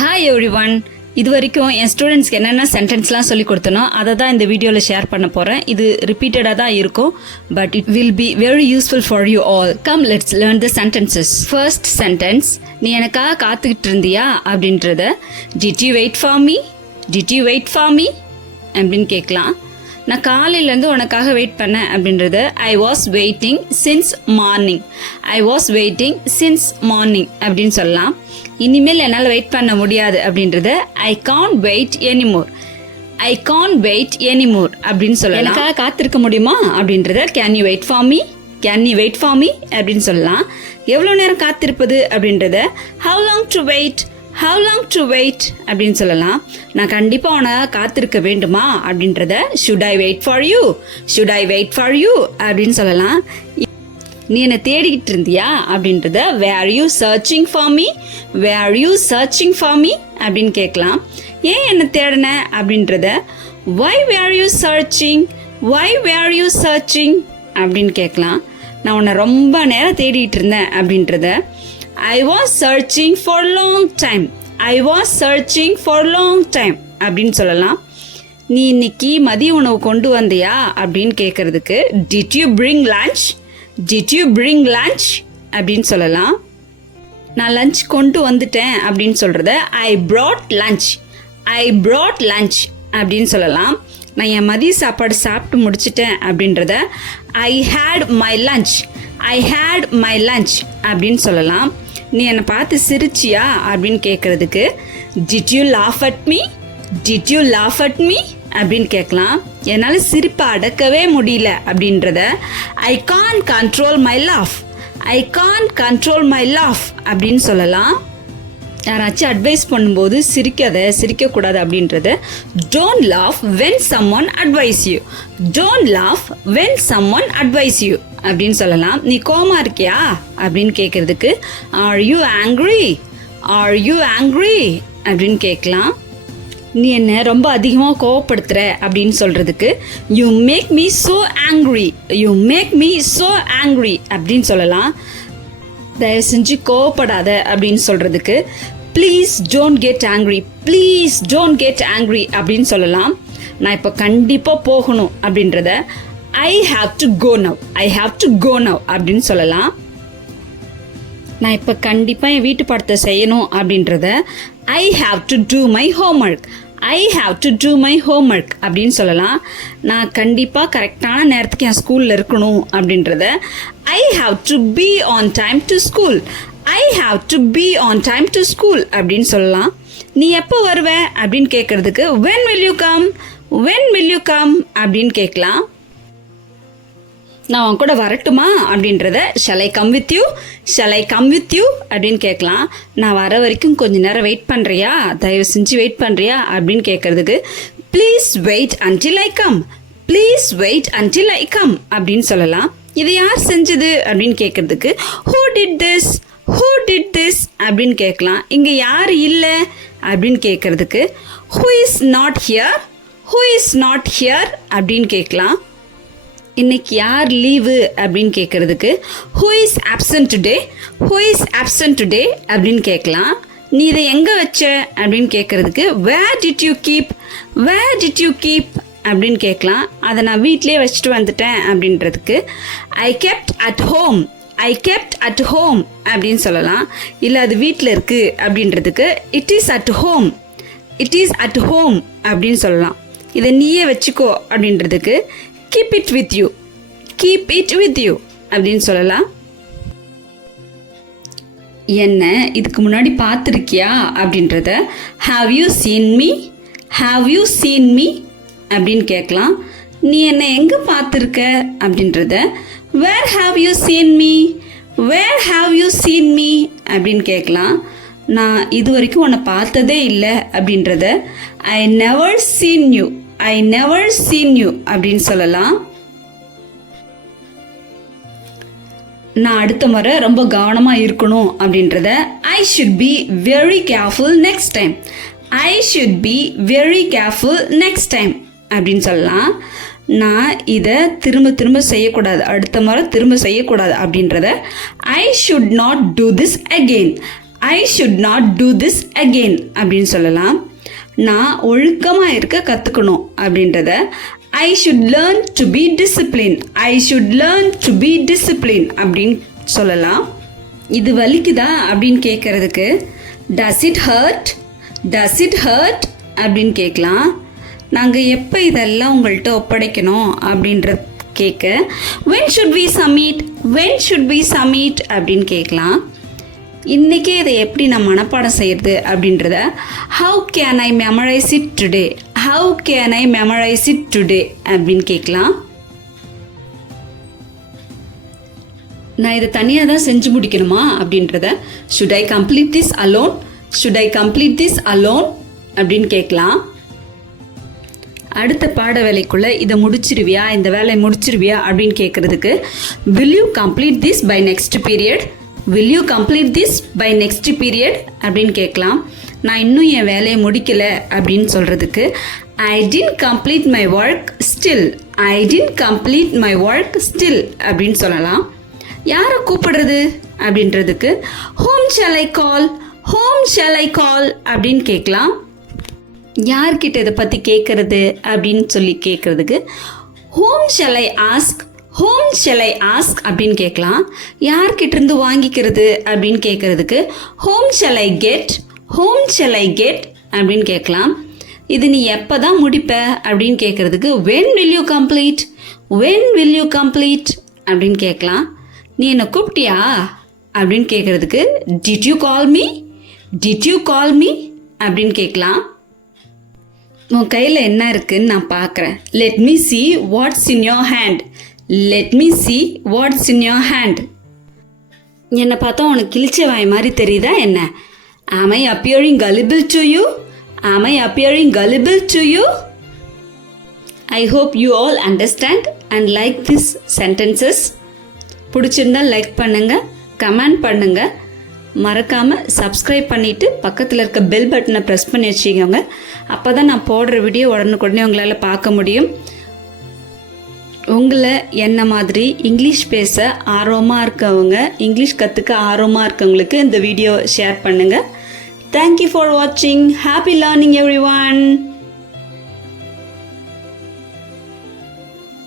Hi everyone. இது வரைக்கும் என் ஸ்டூடெண்ட்ஸ்க்கு என்னென்ன சென்டென்ஸ்லாம் சொல்லி கொடுத்தனோ அதை தான் இந்த வீடியோவில் ஷேர் பண்ண போகிறேன். இது ரிப்பீட்டடாக தான் இருக்கும், but it will be very useful for you all. Come let's learn the sentences. First sentence, நீ எனக்காக காத்துக்கிட்டு இருந்தியா அப்படின்றத did you wait for me, did you wait for me அப்படின்னு கேட்கலாம். நான் காலையிலேருந்து உனக்காக வெயிட் பண்ணேன் அப்படின்றத I was waiting since morning, I was waiting since morning அப்படின்னு சொல்லலாம். இனிமேல் என்னால் வெயிட் பண்ண முடியாது அப்படின்றத I can't wait anymore, I can't wait anymore அப்படின்னு சொல்லலாம். எனக்காக காத்திருக்க முடியுமா அப்படின்றத can you wait for me, can you wait for me அப்படின்னு சொல்லலாம். எவ்வளோ நேரம் காத்திருப்பது அப்படின்றத how long to wait, how long to wait அப்படின்னு சொல்லலாம். நான் கண்டிப்பாக உன காத்திருக்க வேண்டுமா அப்படின்றத should I wait for you, should I wait for you அப்படின்னு சொல்லலாம். நீ என்னை தேடிக்கிட்டு இருந்தியா அப்படின்றத were you searching for me, were you searching for me அப்படின்னு கேட்கலாம். ஏன் என்னை தேடின அப்படின்றத வை were you searching, why were you searching அப்படின்னு கேட்கலாம். நான் உன்னை ரொம்ப நேரம் தேடிட்டு இருந்தேன் அப்படின்றத I was searching for long time, I was searching for long time அப்படின்னு சொல்லலாம். நீ இன்னைக்கு மதிய உணவு கொண்டு வந்தியா அப்படின்னு கேட்கறதுக்கு did you bring lunch, did you bring lunch அப்படின்னு சொல்லலாம். நான் லஞ்ச் கொண்டு வந்துட்டேன் அப்படின்னு சொல்றத I brought lunch, I brought lunch அப்படின்னு சொல்லலாம். நான் என் மதிய சாப்பாடு சாப்பிட்டு முடிச்சிட்டேன் அப்படின்றத I had my lunch, I had my lunch அப்படின்னு சொல்லலாம். நீ என்னை பார்த்து சிரிச்சியா அப்படின்னு கேட்கறதுக்கு did you laugh at me, did you laugh at me அப்படின்னு கேட்கலாம். என்னால் சிரிப்பை அடக்கவே முடியல அப்படின்றத I can't control my laugh, I can't control my laugh அப்படின்னு சொல்லலாம். யாராச்சும் அட்வைஸ் பண்ணும்போது சிரிக்கக்கூடாது அப்படின்றத don't laugh when someone advice you, don't laugh when someone advice you அப்படின்னு சொல்லலாம். நீ கோவமா இருக்கியா அப்படின்னு கேட்கறதுக்கு are you angry, are you angry அப்படின்னு கேட்கலாம். நீ என்ன ரொம்ப அதிகமாக கோவப்படுத்துற அப்படின்னு சொல்றதுக்கு you make me so angry, you make me so angry அப்படின்னு சொல்லலாம். தயவு செஞ்சு கோவப்படாத அப்படின்னு சொல்றதுக்கு please don't get angry, please don't get angry அப்படின்னு சொல்லலாம். நான் இப்போ கண்டிப்பாக போகணும் அப்படின்றத I have to go now, I have to go now அப்படின்னு சொல்லலாம். நான் இப்போ கண்டிப்பாக என் வீட்டு பாடத்தை செய்யணும் அப்படின்றத I have to do my homework, I have to do my homework அப்படின்னு சொல்லலாம். நான் கண்டிப்பாக கரெக்டான நேரத்துக்கு என் ஸ்கூலில் இருக்கணும் அப்படின்றத I have to be on time to school, I have to be on time to school அப்படின்னு சொல்லலாம். நீ எப்போ வருவ அப்படின்னு கேட்கறதுக்கு when will you come, when will you come அப்படின்னு கேட்கலாம். நான் உன் கூட வரட்டுமா அப்படின்றத shall I come with you, shall I come with you அப்படின்னு கேட்கலாம். நான் வர வரைக்கும் கொஞ்ச நேரம் வெயிட் பண்ணுறியா, தயவு செஞ்சு வெயிட் பண்ணுறியா அப்படின்னு கேட்கறதுக்கு please wait until I come, please wait until I come அப்படின்னு சொல்லலாம். இதை யார் செஞ்சது அப்படின்னு கேட்கறதுக்கு who did this, who did this அப்படின்னு கேட்கலாம். இங்கே யார் இல்லை அப்படின்னு கேட்கறதுக்கு who is not here, who is not here அப்படின்னு கேட்கலாம். இன்னைக்கு யார் லீவு அப்படின்னு கேட்கறதுக்கு who is absent today, who is absent today அப்படின்னு கேட்கலாம். நீ இதை எங்கே வச்ச அப்படின்னு கேட்கறதுக்கு where did you keep, where did you keep அப்படின்னு கேட்கலாம். அதை நான் வீட்லேயே வச்சுட்டு வந்துட்டேன் அப்படின்றதுக்கு I kept at home, I kept at home அப்படின்னு சொல்லலாம். இல்லை அது வீட்டில் இருக்கு அப்படின்றதுக்கு it is at home, it is at home அப்படின்னு சொல்லலாம். இதை நீயே வச்சுக்கோ அப்படின்றதுக்கு keep it with you, keep it with you அப்படின்னு சொல்லலாம். என்ன இதுக்கு முன்னாடி பார்த்துருக்கியா அப்படின்றத have you seen me, have you seen me அப்படின்னு கேட்கலாம். நீ என்ன எங்கே பார்த்துருக்க அப்படின்றத where have you seen me, where have you seen me அப்படின்னு கேட்கலாம். நான் இது வரைக்கும் உன்னை பார்த்ததே இல்லை அப்படின்றத I never seen you, I never seen you அப்படின்னு சொல்லலாம். நான் அடுத்த முறை ரொம்ப கவனமாக இருக்கணும் அப்படின்றத I should be very careful next time, I should be very careful next time அப்படின்னு சொல்லலாம். நான் இதை திரும்ப செய்யக்கூடாது, அடுத்த முறை திரும்ப செய்யக்கூடாது அப்படின்றத I should not do this again, I should not do this again அப்படின்னு சொல்லலாம். நான் ஒழுக்கமாக இருக்க கற்றுக்கணும் அப்படின்றத I should learn to be discipline. I should learn to be discipline அப்படின்னு சொல்லலாம். இது வலிக்குதா அப்படின்னு கேட்குறதுக்கு does it hurt, does it hurt அப்படின்னு கேட்கலாம். நாங்கள் எப்போ இதெல்லாம் உங்கள்கிட்ட ஒப்படைக்கணும் அப்படின்ற கேட்க when should we submit, when should we submit அப்படின்னு கேட்கலாம். இன்றைக்கே இதை எப்படி நான் மனப்பாடம் செய்கிறது அப்படின்றத how can I memorize it today, how can I memorize it today அப்படின்னு கேட்கலாம். நான் இதை தனியாக தான் செஞ்சு முடிக்கணுமா அப்படின்றத should I complete this alone, should I complete this alone அப்படின்னு கேட்கலாம். அடுத்த பாட வேலைக்குள்ளே இதை முடிச்சிருவியா, இந்த வேலையை முடிச்சிருவியா அப்படின்னு கேட்குறதுக்கு will you complete this by next period, will you complete this by next period அப்படின்னு கேட்கலாம். நான் இன்னும் என் வேலையை முடிக்கலை அப்படின்னு சொல்கிறதுக்கு I didn't complete my work still, I didn't complete my work still அப்படின்னு சொல்லலாம். யாரை கூப்பிடுறது அப்படின்றதுக்கு whom shall I call, whom shall I call அப்படின்னு கேட்கலாம். யார்கிட்ட இதை பற்றி கேட்குறது அப்படின்னு சொல்லி கேட்குறதுக்கு whom shall I ask, whom shall I ask அப்படின்னு கேட்கலாம். யார்கிட்டேருந்து வாங்கிக்கிறது அப்படின்னு கேட்குறதுக்கு whom shall I get, whom shall I get அப்படின்னு கேட்கலாம். இது நீ எப்போ தான் முடிப்ப அப்படின்னு கேட்குறதுக்கு when will you complete, when will you complete அப்படின்னு கேட்கலாம். நீ என்னை கூப்பிட்டியா அப்படின்னு கேட்குறதுக்கு did you call me, did you call me அப்படின்னு கேட்கலாம். உன் கையில் என்ன இருக்குன்னு நான் பார்க்குறேன். let me see what's in your hand, let me see what's in your hand. என்னை பார்த்தா உனக்கு கிழிச்ச வாய் மாதிரி தெரியுதா என்ன? am I appearing gullible to you, am I appearing gullible to you? I hope you all understand and like these sentences. பிடிச்சிருந்தா like பண்ணுங்கள், comment பண்ணுங்கள், மறக்காமல் சப்ஸ்கிரைப் பண்ணிவிட்டு பக்கத்தில் இருக்க பெல் பட்டனை ப்ரெஸ் பண்ணி வச்சுக்கோங்க. அப்போ தான் நான் போடுற வீடியோ உடனுக்குடனே உங்களால் பார்க்க முடியும். உங்களை என்ன மாதிரி இங்கிலீஷ் பேச ஆர்வமாக இருக்கவங்க, இங்கிலீஷ் கற்றுக்க ஆர்வமாக இருக்கவங்களுக்கு இந்த வீடியோ ஷேர் பண்ணுங்கள். தேங்க்யூ ஃபார் வாட்சிங். Happy learning every one.